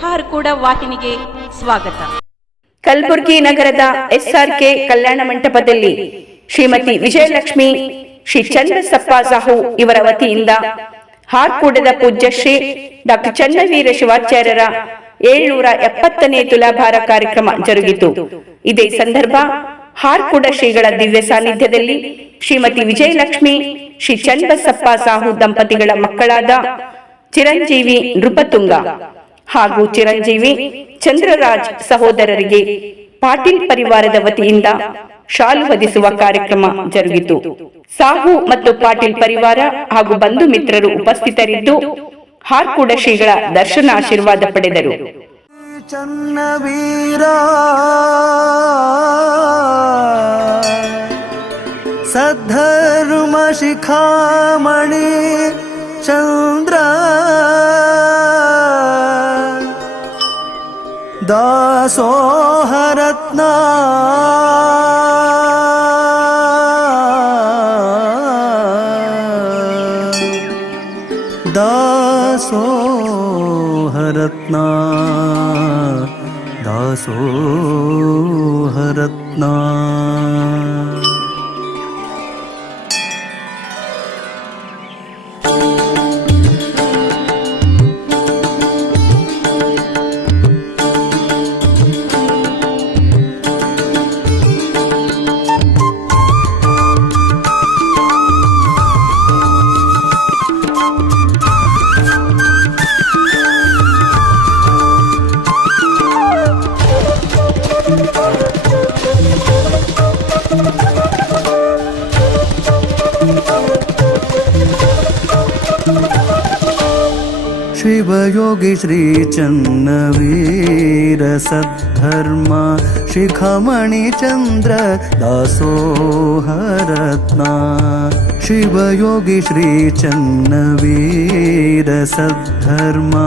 ಹಾರ್ಕೂಡ ವಾಹಿನಿಗೆ ಸ್ವಾಗತ. ಕಲಬುರಗಿ ನಗರದ ಎಸ್ಆರ್ಕೆ ಕಲ್ಯಾಣ ಮಂಟಪದಲ್ಲಿ ಶ್ರೀಮತಿ ವಿಜಯಲಕ್ಷ್ಮಿ, ಶ್ರೀ ಚಂದ್ರಸಪ್ಪ ಸಾಹು ಇವರ ವತಿಯಿಂದ ಹಾರ್ಕೂಡದ ಪೂಜ್ಯ ಶ್ರೀ ಡಾಕ್ಟರ್ ಚನ್ನವೀರ ಶಿವಾಚಾರ್ಯರ ಏಳ್ನೂರ ಎಪ್ಪತ್ತನೇ ತುಲಾಭಾರ ಕಾರ್ಯಕ್ರಮ ಜರುಗಿತು. ಇದೇ ಸಂದರ್ಭ ಹಾರ್ಕೂಡ ಶ್ರೀಗಳ ದಿವ್ಯ ಸಾನ್ನಿಧ್ಯದಲ್ಲಿ ಶ್ರೀಮತಿ ವಿಜಯಲಕ್ಷ್ಮಿ, ಶ್ರೀ ಚನ್ನಬಸಪ್ಪ ಸಾಹು ದಂಪತಿಗಳ ಮಕ್ಕಳಾದ ಚಿರಂಜೀವಿ ನೃಪತುಂಗ. ಹಾಗೂ ಚಿರಂಜೀವಿ ಚಂದ್ರರಾಜ್ ಸಹೋದರರಿಗೆ ಪಾಟೀಲ್ ಪರಿವಾರದ ವತಿಯಿಂದ ಶಾಲು ಹೊದಿಸುವ ಕಾರ್ಯಕ್ರಮ ಜರುಗಿತು. ಸಾಹು ಮತ್ತು ಪಾಟೀಲ್ ಪರಿವಾರ ಹಾಗೂ ಬಂಧು ಮಿತ್ರರು ಉಪಸ್ಥಿತರಿದ್ದು ಹಾರ್ಕೂಡ ಶ್ರೀಗಳ ದರ್ಶನ ಆಶೀರ್ವಾದ ಪಡೆದರು. ಚನ್ನವೀರ ಸದ್ಧರ್ಮ ಶಿಖಾಮಣಿ ಚಂದ್ರ दासोहरत्ना। दासोहरत्ना। दासोहरत्ना। शिवयोगी श्रीचन्नवीरसद्धर्मा शिखमणिचन्द्र दासोहरत्ना शिवयोगी श्रीचन्नवीरसद्धर्मा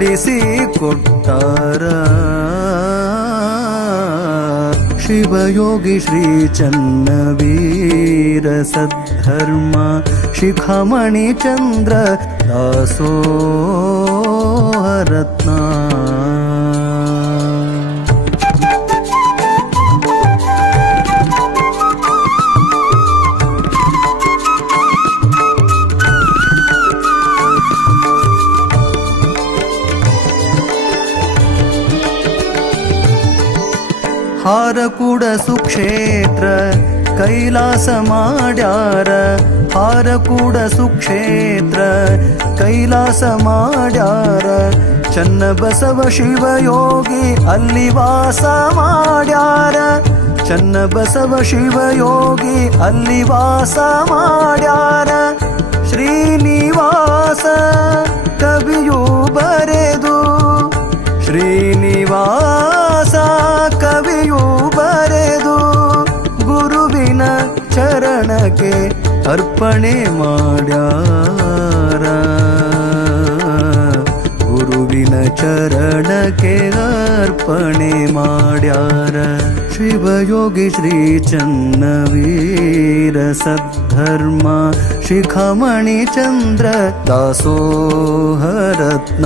ತಿಳಿಸಿ ಕೊಟ್ಟಾರ ಶಿವಯೋಗಿ ಶ್ರೀ ಚನ್ನವೀರ ಸದ್ಧರ್ಮ ಶಿಖಮಣಿ ಚಂದ್ರ ದಾಸೋಹರತ್ನ ಹಾರಕೂಡ ಸುಕ್ಷೇತ್ರ, ಕೈಲಾಸ ಮಾಡ್ಯಾರ. ಹಾರಕೂಡ ಸುಕ್ಷೇತ್ರ, ಕೈಲಾಸ ಮಾಡ್ಯಾರ. ಚನ್ನ ಬಸವ ಶಿವಯೋಗಿ ಅಲ್ಲಿ ವಾಸ ಮಾಡ್ಯಾರ. ಚನ್ನ ಬಸವ ಶಿವಯೋಗಿ ಅಲ್ಲಿ ವಾಸ ಮಾಡ್ಯಾರ. ಅರ್ಪಣೆ ಮಾಡ್ಯಾರ. ಗುರುವಿನ ಚರಣಕ್ಕೆ ಅರ್ಪಣೆ ಮಾಡ್ಯಾರ. ಶಿವಯೋಗಿ ಶ್ರೀ ಚನ್ನವೀರ ಸದ್ಧರ್ಮ ಶಿಖಮಣಿ ಚಂದ್ರ ದಾಸೋಹರತ್ನ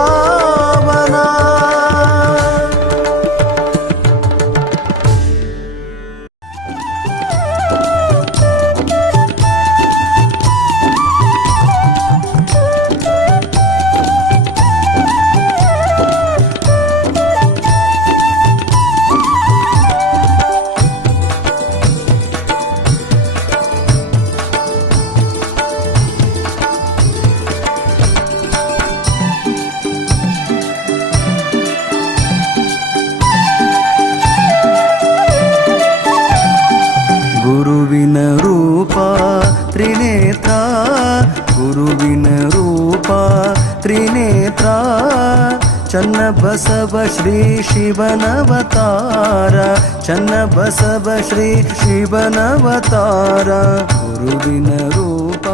ಶಿವನವತಾರ, ಚನ್ನ ಬಸವ ಶ್ರೀ ಶಿವನವತಾರ, ಗುರುವಿನ ರೂಪ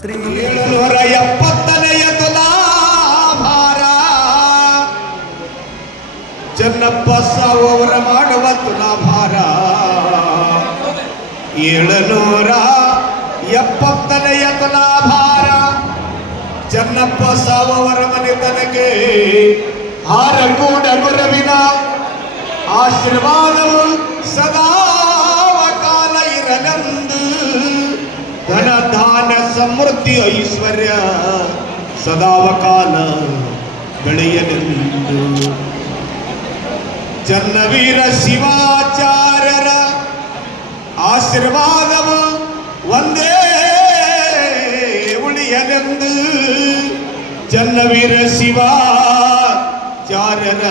ತ್ರಿನೂರ ಎಪ್ಪತ್ತನೆಯ ತುಲಾಭಾರ. ಚೆನ್ನಪ್ಪ ಮಾಡುವ ತುಲಾಭಾರ. ಏಳುನೂರ ಎಪ್ಪತ್ತನೆಯ ತುಲಾಭಾರ. ಚನ್ನಪ್ಪ ಸಾವರ ಮನೆತನಕ್ಕೆ ಕೂಡ ಗುರುವಿನ ಆಶೀರ್ವಾದವು ಸದಾ ಕಾಲ ಇರಲೆಂದು. ಧನ ಧಾನ ಸಮೃದ್ಧಿ ಐಶ್ವರ್ಯ ಸದಾವಕಾಲ ಬೆಳೆಯಲೆಂದು. ಚನ್ನವೀರ ಶಿವಾಚಾರ್ಯರ ಆಶೀರ್ವಾದವು ಒಂದೇ ಉಳಿಯಲೆಂದು. ಚನ್ನವೀರ ಶಿವಾಚಾರ್ಯರ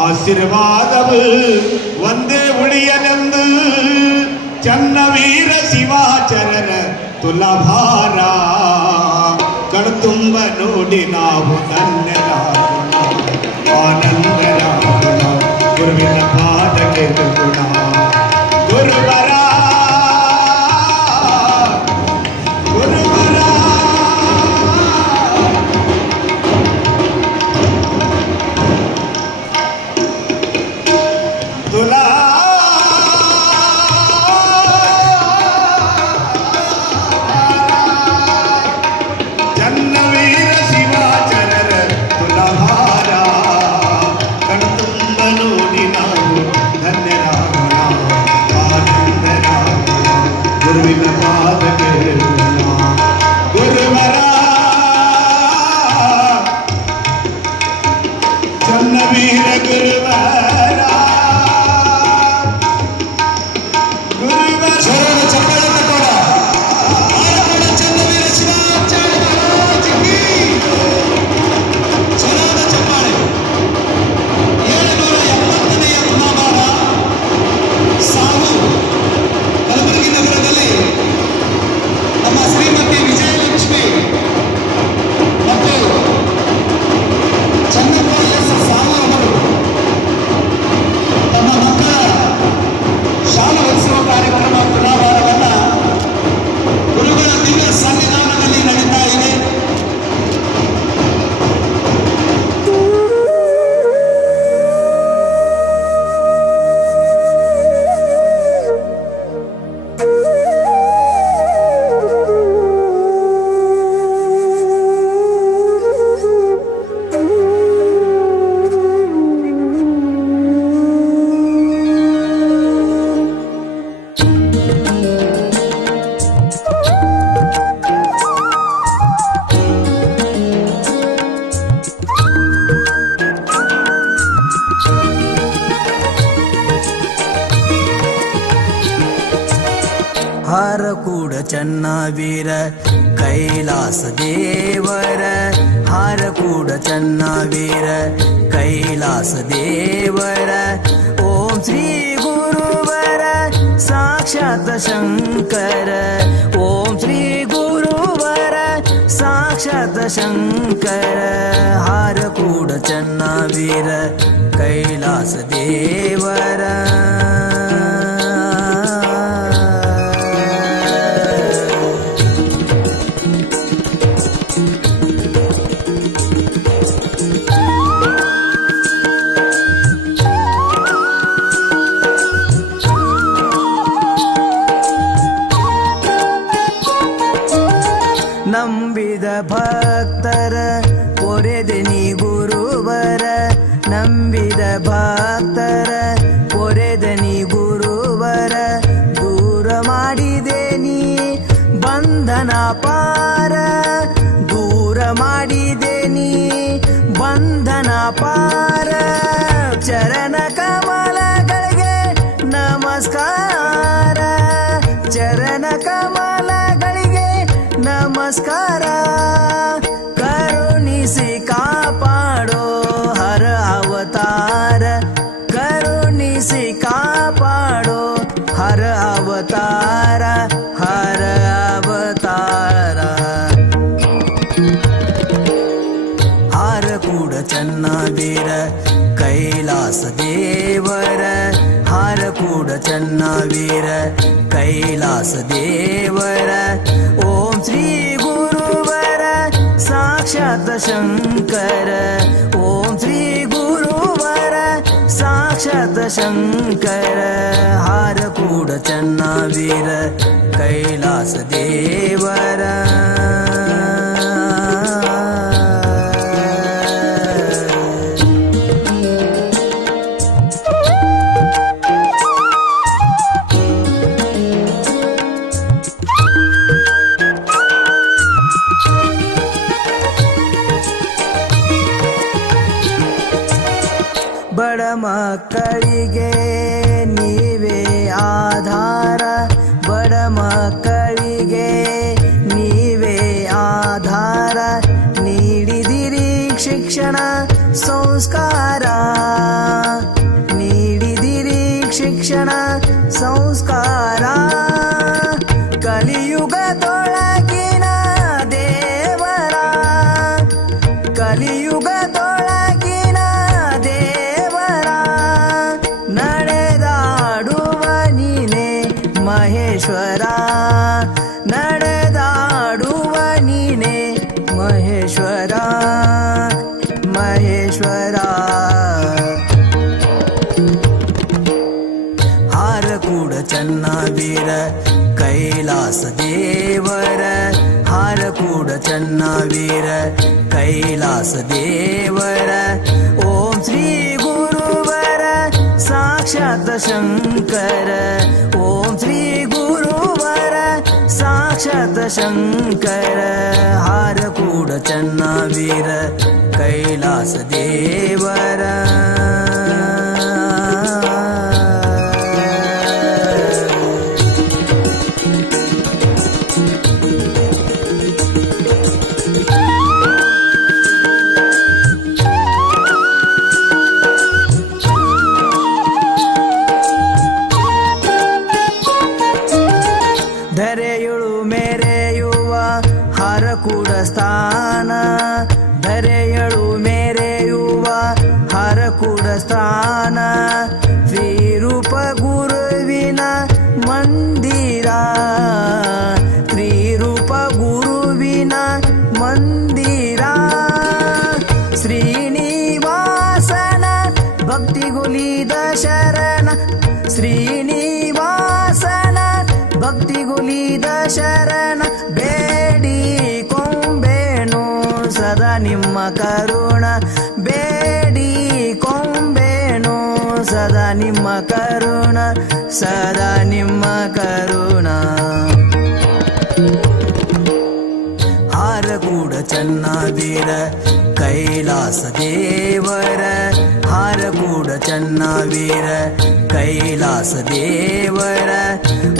ಆಶೀರ್ವಾದವು ಒಂದೇ ಉಳಿಯಲೆಂದು ಚನ್ನವೀರ ಶಿವಾಚಾರ್ಯರ ತುಲಭಾರ ಕಣ್ತುಂಬ ನೋಡಿ ನಾವು ಧನ್ಯರಾಗೋಣ ದೇವರ ನಂಬಿದ वीर कैलास देवर। ॐ श्री गुरुवर साक्षादशङ्कर ॐ श्री गुरुवर साक्षादशङ्कर हारकूडचन्ना वीर कैलास देवर। ಮಕ್ಕಳಿಗೆ ನೀವೇ ಆಧಾರ. ಬಡ ಮಕ್ಕಳಿಗೆ ನೀವೇ ಆಧಾರ. ನೀಡಿದಿರಿ ಶಿಕ್ಷಣ ಸಂಸ್ಕಾರ. ನೀಡಿದಿರಿ ಶಿಕ್ಷಣ ಸಂಸ್ಕಾರ. ಚನ್ನವೀರ ಕೈಲಾಸ ದೇವರ ಹಾರಕೂಡ ಚನ್ನವೀರ ಕೈಲಾಸ ದೇವರ. ಓಂ ಶ್ರೀ ಗುರುವರ, ಸಾಕ್ಷಾತ್ ಶಂಕರ. ಓಂ ಶ್ರೀ ಗುರುವರ, ಸಾಕ್ಷಾತ್ ಶಂಕರ. ಹಾರಕೂಡ ಚನ್ನವೀರ ಕೈಲಾಸ ದೇವರ. ಸ್ಥಾನ ಶ್ರೀರೂಪ ಗುರುವಿನ ಮಂದಿರ. ತ್ರಿರೂಪ ಗುರುವಿನ ಮಂದಿರ. ಶ್ರೀನಿವಾಸನ ಭಕ್ತಿಗುಲಿದ ಶರಣ. ಶ್ರೀನಿವಾಸನ ಭಕ್ತಿಗುಲಿದ ಶರಣ. ಬೇಡಿ ಕೊಂಬೇನು ಸದಾ ನಿಮ್ಮ ಕರುಣ ಕರುಣ ಸದಾ ನಿಮ್ಮ ಕರುಣ ಹಾರಕೂಡ ಚನ್ನವೀರ ಕೈಲಾಸ ದೇವರ ಹಾರಕೂಡ ಚನ್ನವೀರ ಕೈಲಾಸ ದೇವರ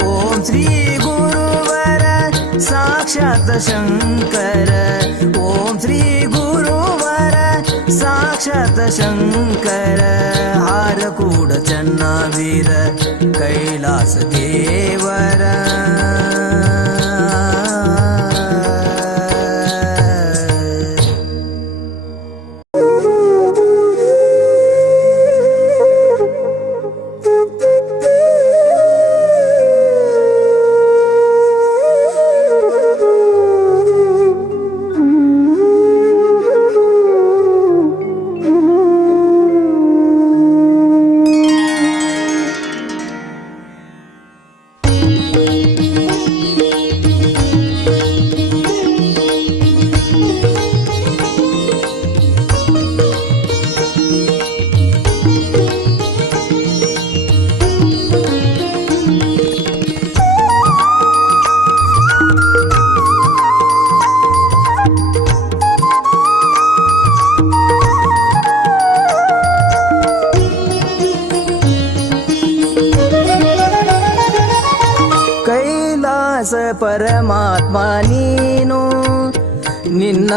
ಓಂ ಶ್ರೀ ಗುರು साक्षात् शङ्कर ॐ श्री गुरुवर साक्षात् शङ्कर கூட ಚನ್ನ ವೀರ ಕೈಲಾಸ ದೇವರ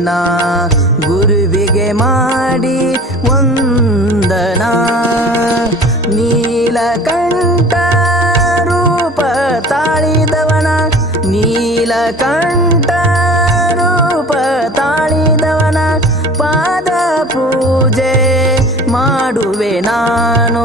ಭಜನ ಗುರುವಿಗೆ ಮಾಡಿ ವಂದನ. ನೀಲಕಂಠ ರೂಪ ತಾಳಿದವನ ನೀಲಕಂಠ ರೂಪ ತಾಳಿದವನ. ಪಾದ ಪೂಜೆ ಮಾಡುವೆ ನಾನು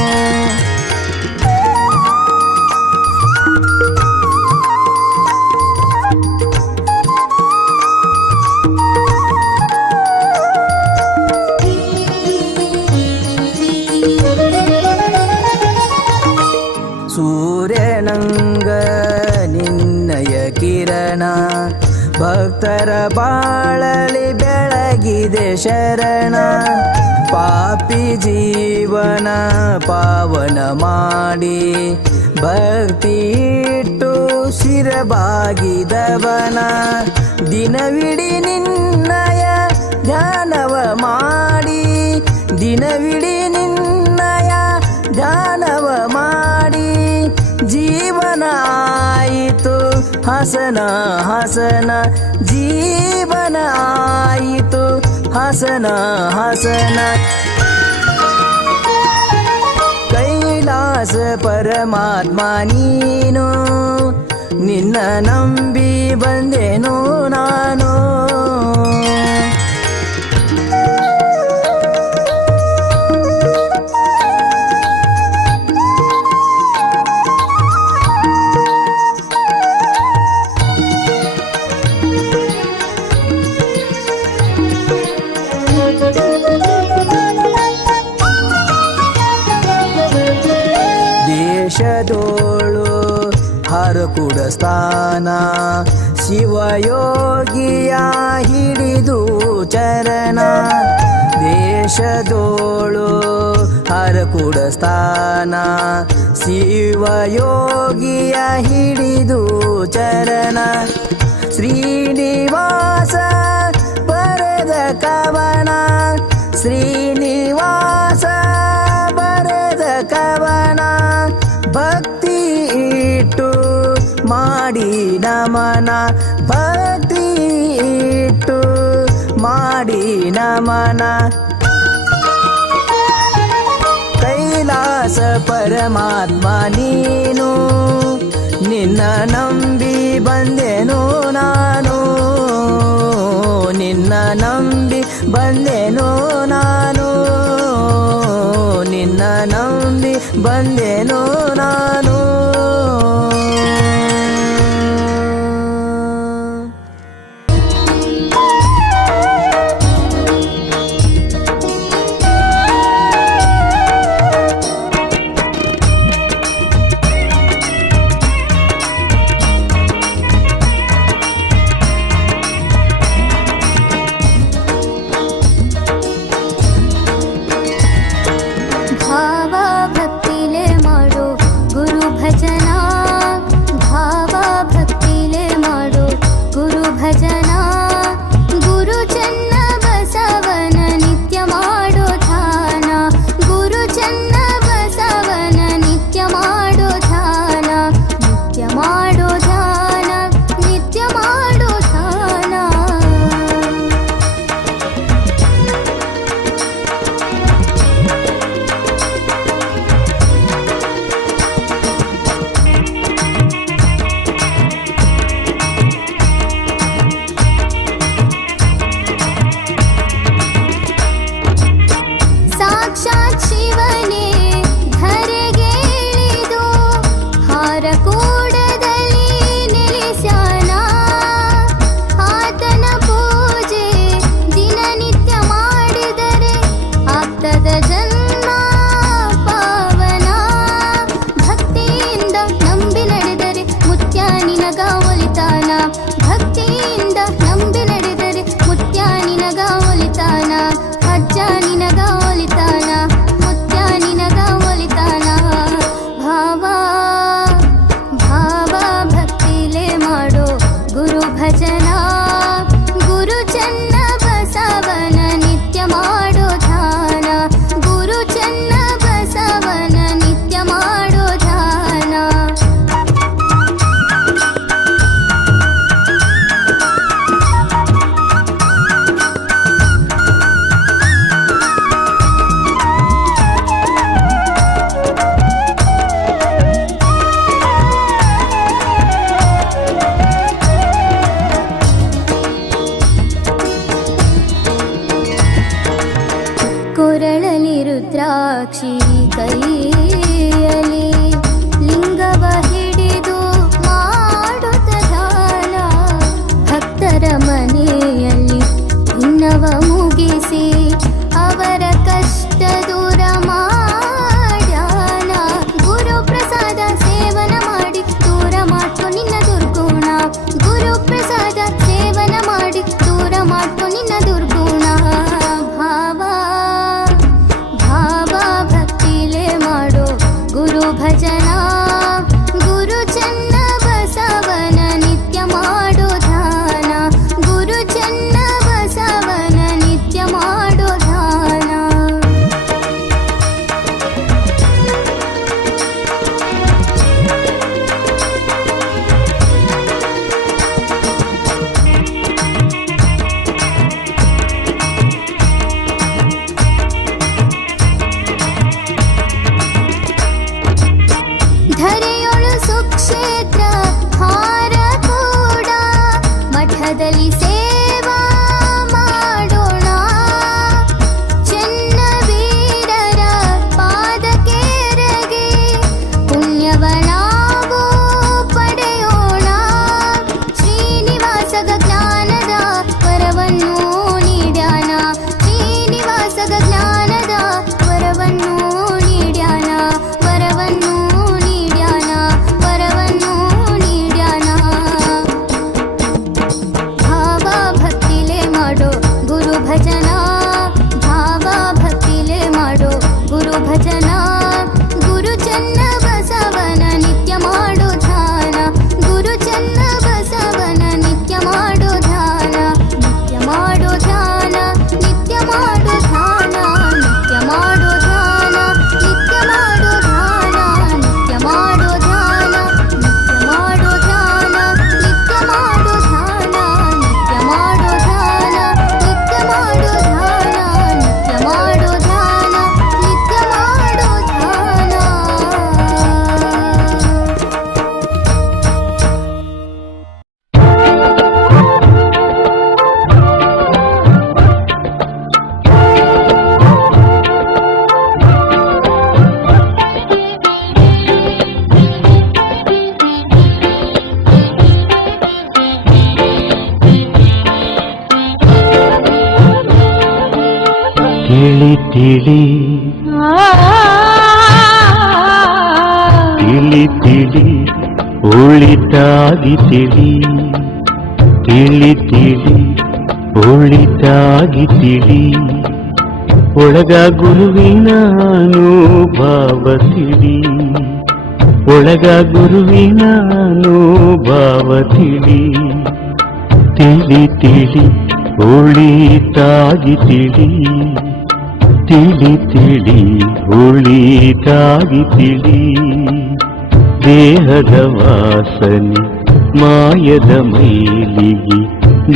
ಭಕ್ತರ ಬಾಳಲಿ ಬೆಳಗಿದೆ ಶರಣ. ಪಾಪಿ ಜೀವನ ಪಾವನ ಮಾಡಿ. ಭಕ್ತಿ ಇಟ್ಟು ಶಿರಬಾಗಿದವನ ದಿನವಿಡಿ ನಿನ್ನಯ ಧ್ಯಾನವ ಮಾಡಿ. ದಿನವಿಡಿ ನಿನ್ನಯ ಧ್ಯಾನವ ಮಾಡಿ. ಜೀವನ ಆಯಿತು ಹಸನ ಹಸನ ಜೀವನ ಆಯಿತು ಹಸನ ಹಸನ ಕೈಲಾಸ ಪರಮಾತ್ಮ ನೀನು ನಿನ್ನ ನಂಬಿ ಬಂದೆನು ನಾನು असताना शिवयोगिया हिडिदू चरणा ದೇಶದೋಳು ಹರಕುಡಸ್ತಾನ ಶಿವಯೋಗಿಯ ಹಿಡಿದು ಚರಣ ಶ್ರೀನಿವಾಸ ಬರೆದ ಕವನ ಶ್ರೀನಿವಾಸ ಬರೆದ ಕವನ ಭಕ್ತ ಮಾಡಿ ನಮನ ಭಕ್ತಿ ಇಟ್ಟು ಮಾಡಿ ನಮನ. ಕೈಲಾಸ ಪರಮಾತ್ಮ ನೀನು, ನಿನ್ನ ನಂಬಿ ಬಂದೆನು ನಾನು. ನಿನ್ನ ನಂಬಿ ಬಂದೆನು ನಾನು. ನಿನ್ನ ನಂಬಿ ಬಂದೆ అవముగిసి ಒಳಿತಾಗಿ ತಿಳಿ ತಿಳಿ ತಿಳಿ ಒಳಿತಾಗಿ ತಿಳಿ. ಒಳಗ ಗುರುವಿನ ಭಾವ ತಿಳಿ ಒಳಗ ಗುರುವಿನ ಭಾವ ತಿಳಿ ತಿಳಿ ತಿಳಿ ಒಳಿತಾಗಿ ತಿಳಿ ತಿಳಿ ತಿಳಿ ಒಳಿತಾಗಿ ತಿಳಿ. ದೇಹದ ವಾಸನೆ ಮಾಯದ ಮೈಲಿಗೆ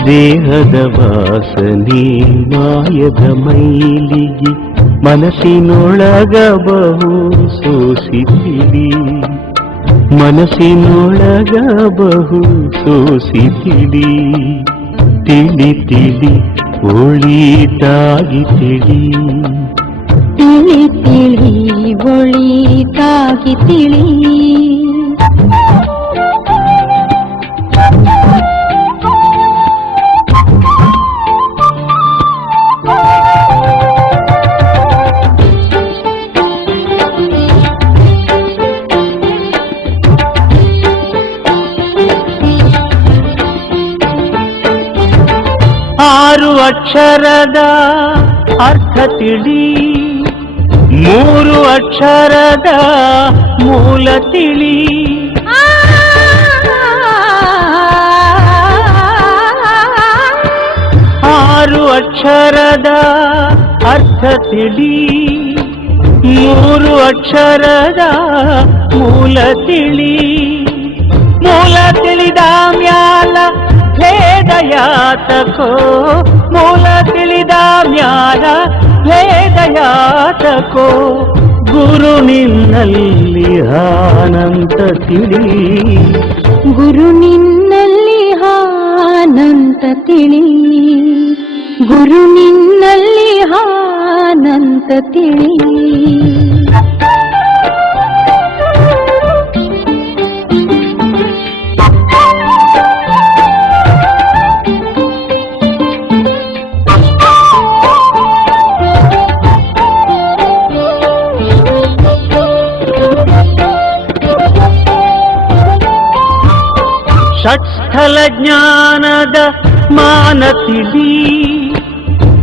ದೇಹದ ವಾಸನೆ ಮಾಯದ ಮೈಲಿಗೆ ಮನಸ್ಸಿನೊಳಗ ಬಹು ಸೋಸಿತಿಳಿ ಮನಸ್ಸಿನೊಳಗ ಬಹು ಸೋಸಿತಿಳಿ ತಿಳಿ ತಿಳಿ ಒಳಿತಾಗಿ ತಿಳಿ ತಿಳಿ ತಿಳಿ ಒಳಿತಾಗಿ ತಿಳಿ ಆರು ಅಕ್ಷರದ ಅರ್ಥ ತಿಳಿ ಮೂರು ಅಕ್ಷರದ ಮೂಲ ತಿಳಿ. ಅಕ್ಷರದ ಅರ್ಥ ತಿಳಿ. ಮೂರು ಅಕ್ಷರದ ಮೂಲ ತಿಳಿ. ಮೂಲ ತಿಳಿದ ಮ್ಯಾಲ ಭೇದ ಯಾತಕೋ. ಮೂಲ ತಿಳಿದ ಮ್ಯಾಲ ಭೇದ ಯಾತಕೋ. ಗುರು ನಿನ್ನಲ್ಲಿ ಆನಂತ ತಿಳಿ. ಗುರು ನಿನ್ನಲ್ಲಿ ಹಾನಂತ ತಿಳಿ. ಗುರು ನಿನ್ನಲ್ಲಿ ಹಾನಂತ ತಿಳಿ. ಮಾನ ತಿಳಿ.